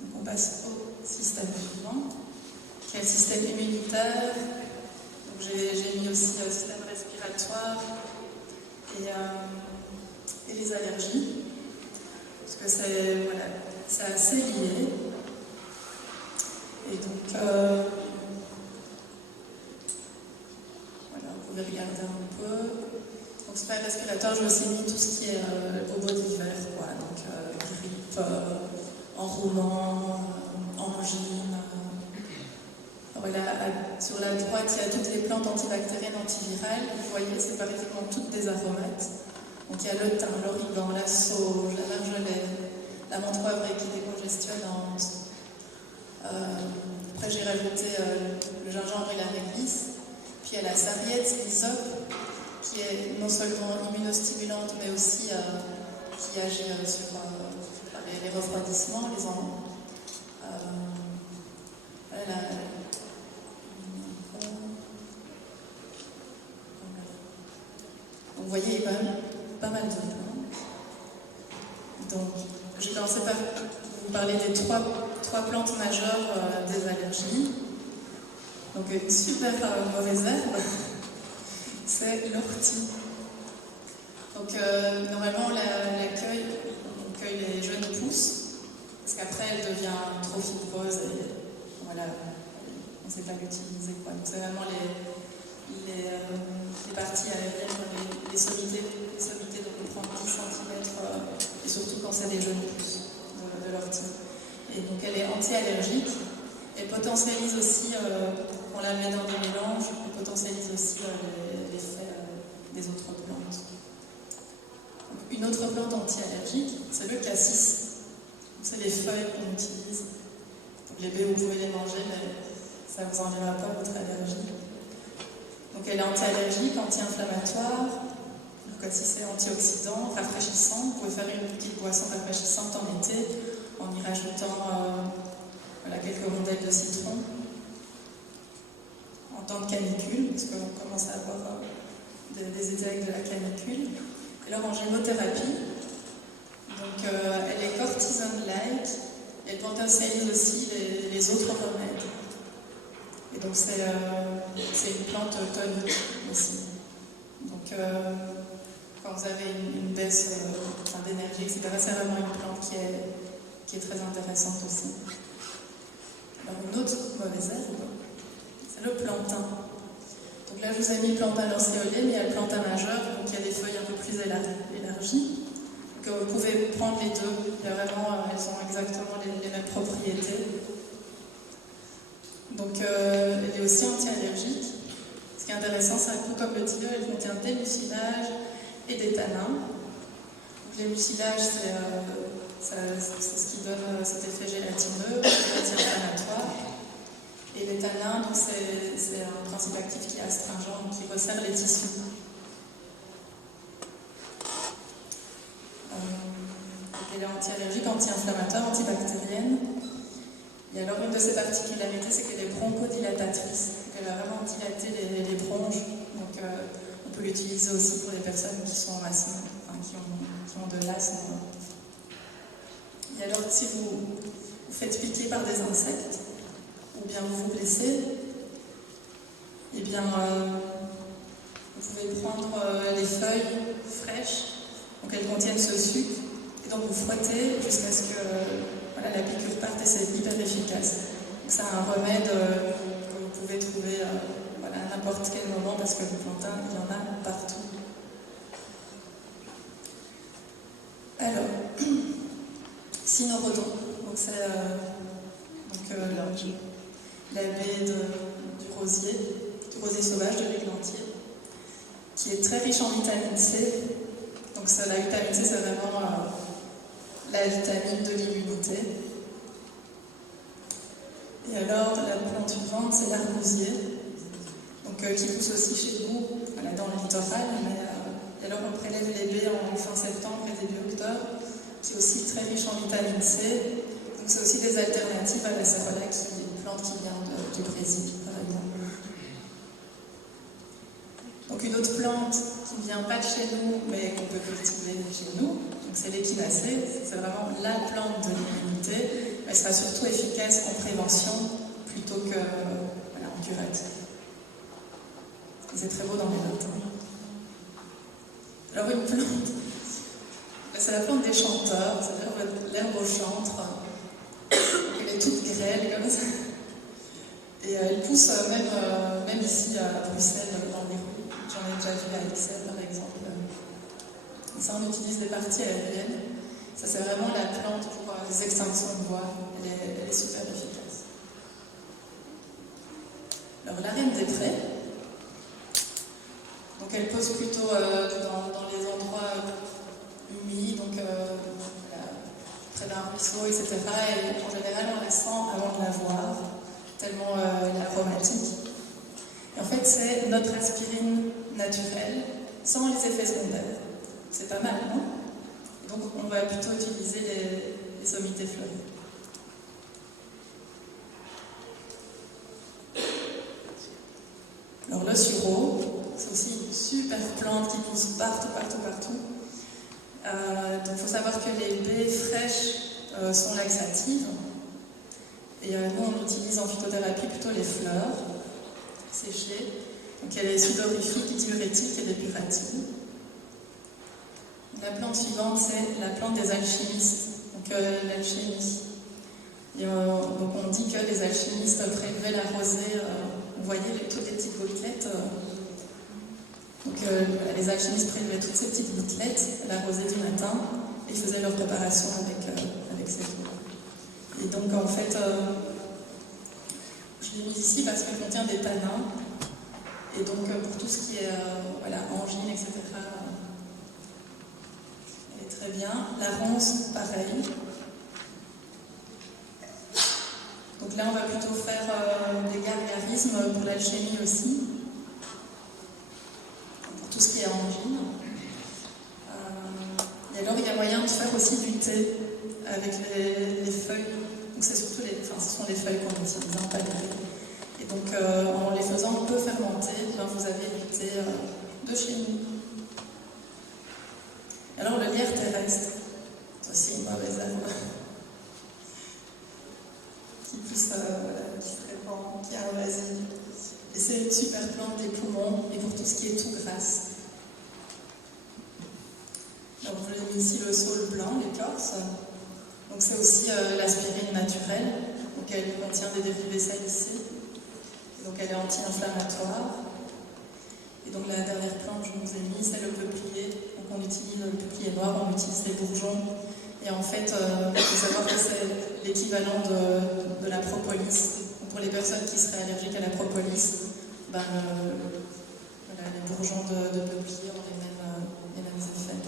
Donc on passe au système suivant, qui est le système immunitaire. Donc j'ai mis aussi le système respiratoire et les allergies, parce que c'est assez lié. Et donc, voilà, vous pouvez regarder un peu. Donc, système respiratoire, j'ai aussi mis tout ce qui est bobos d'hiver, quoi. Donc, grippe, enroulement, angine. Voilà, sur la droite, il y a toutes les plantes antibactériennes, antivirales. Vous voyez, c'est pratiquement toutes des aromates. Donc, il y a le thym, l'origan, la sauge, la marjolaine, la menthe poivrée qui est décongestionnante. Après, j'ai rajouté le gingembre et la réglisse. Puis, il y a la sarriette, l'hysope, qui est non seulement immunostimulante, mais aussi qui agit sur les refroidissements, Donc, vous voyez, il y a quand même pas mal de plantes. Donc, j'ai commencé par vous parler des trois plantes majeures des allergies. Donc, une super mauvaise herbe, c'est l'ortie. Donc, normalement, on cueille les jeunes pousses, parce qu'après, elle devient trop fibreuse et voilà, on ne sait pas l'utiliser. Donc, c'est vraiment les parties aériennes, les sommités, donc on prend 10 cm, et surtout quand c'est des jeunes pousses de l'ortie. Et donc, elle est anti-allergique. Elle potentialise aussi, on la met dans des mélanges, elle potentialise aussi l'effet des autres plantes. Donc, une autre plante anti-allergique, c'est le cassis. C'est les feuilles qu'on utilise. Donc, les baies, vous pouvez les manger, mais ça ne vous enlèvera pas votre allergie. Donc, elle est anti-allergique, anti-inflammatoire. Le cassis est antioxydant, rafraîchissant. Vous pouvez faire une petite boisson rafraîchissante en été en y rajoutant quelques rondelles de citron en temps de canicule, parce qu'on commence à avoir des étés avec de la canicule. Et alors en gémothérapie, donc elle est cortisone-like, elle potentialise aussi les autres remèdes. Et donc c'est une plante tonique aussi. Donc quand vous avez une baisse d'énergie, etc., c'est vraiment une plante qui est très intéressante aussi. Alors une autre mauvaise herbe, c'est le plantain. Donc là, je vous ai mis plantain lancéolé, mais il y a le plantain majeur, donc il y a des feuilles un peu plus élargies. Donc vous pouvil prendre les deux. Il y a vraiment, elles ont exactement les mêmes propriétés. Donc elle est aussi anti-allergique. Ce qui est intéressant, c'est un peu comme le tilleul, elle contient des mucilages et des tanins. Donc les mucilages, c'est ce qui donne cet effet gélatineux, anti-inflammatoire. Et les tanins, c'est un principe actif qui est astringent, qui resserre les tissus. Elle est anti-allergique, anti-inflammatoire, antibactérienne. Et alors, une de ses particularités, c'est qu'elle est bronchodilatatrice. Elle va vraiment dilater les bronches. Donc, on peut l'utiliser aussi pour les personnes qui sont asthmatiques, qui ont de l'asthme. Et alors, si vous faites piquer par des insectes, ou bien vous vous blessez, eh bien, vous pouvez prendre les feuilles fraîches, donc elles contiennent ce sucre, et donc vous frottez jusqu'à ce que la piqûre parte, et c'est hyper efficace. Donc c'est un remède que vous pouvez trouver à n'importe quel moment, parce que le plantain, il y en a partout. Alors, cynorhodon, donc c'est la baie du rosier sauvage, de l'églantier, qui est très riche en vitamine C. Donc la vitamine C, c'est vraiment la vitamine de l'immunité. Et alors, la plante suivante, c'est l'argousier, donc qui pousse aussi chez nous, dans le littoral. Et alors, on prélève les baies en fin septembre et début octobre, qui est aussi très riche en vitamine C. Donc c'est aussi des alternatives à la cérola, qui est une plante qui vient du Brésil, par exemple. Donc une autre plante qui ne vient pas de chez nous, mais qu'on peut cultiver chez nous, donc c'est l'échinacée, c'est vraiment la plante de l'immunité. Elle sera surtout efficace en prévention plutôt que en curative. C'est très beau dans les notes. Alors une plante, c'est la plante des chanteurs, c'est-à-dire l'herbe au chantre. Elle est toute grêle comme ça. Et elle pousse même ici à Bruxelles, dans les rues. J'en ai déjà vu à Excel, par exemple. Ça, on utilise des parties aériennes. Ça, c'est vraiment la plante pour les extinctions de bois. Elle est super efficace. Alors, la reine des prés. Donc, elle pousse plutôt dans les endroits humides, donc près d'un ruisseau, etc. Et en général, on la sent avant de la voir, tellement elle est aromatique. Et en fait, c'est notre aspirine naturelle, sans les effets secondaires. C'est pas mal, non? Et donc, on va plutôt utiliser les sommités fleuries. Alors, le sureau, c'est aussi une super plante qui pousse partout. Donc, il faut savoir que les baies fraîches sont laxatives. Et nous, on utilise en phytothérapie plutôt les fleurs séchées. Donc, elle est sudorifique, diurétique et dépurative. La plante suivante, c'est la plante des alchimistes, donc l'alchimie. Donc, on dit que les alchimistes prélevaient la rosée, vous voyez toutes les petites gouttelettes. Donc, les alchimistes prélevaient toutes ces petites gouttelettes, la rosée du matin, et faisaient leur préparation avec ces eaux. Et donc, en fait, je l'ai mis ici parce qu'elle contient des tanins. Et donc, pour tout ce qui est angine, etc., elle est très bien. La ronce, pareil. Donc là, on va plutôt faire des gargarismes pour l'alchimie aussi. Pour tout ce qui est angine. Et alors, il y a moyen de faire aussi du thé avec les feuilles. Donc, c'est surtout ce sont les feuilles qu'on utilise, pas les feuilles. Et donc, en les faisant un peu fermenter, vous avez du thé de chez nous. Alors, le lierre terrestre, c'est aussi une mauvaise herbe qui pousse, qui se répand, qui est invasive. Et c'est une super plante des poumons et pour tout ce qui est tout grasse. Donc, je vous ai mis ici le saule blanc, l'écorce. Donc, c'est aussi l'aspirine naturelle. Donc, elle contient des dérivés salicés. Donc elle est anti-inflammatoire. Et donc la dernière plante que je vous ai mise, c'est le peuplier. Donc on utilise le peuplier noir, on utilise les bourgeons. Et en fait, il faut savoir que c'est l'équivalent de la propolis. Donc, pour les personnes qui seraient allergiques à la propolis, les bourgeons de peuplier ont les mêmes effets.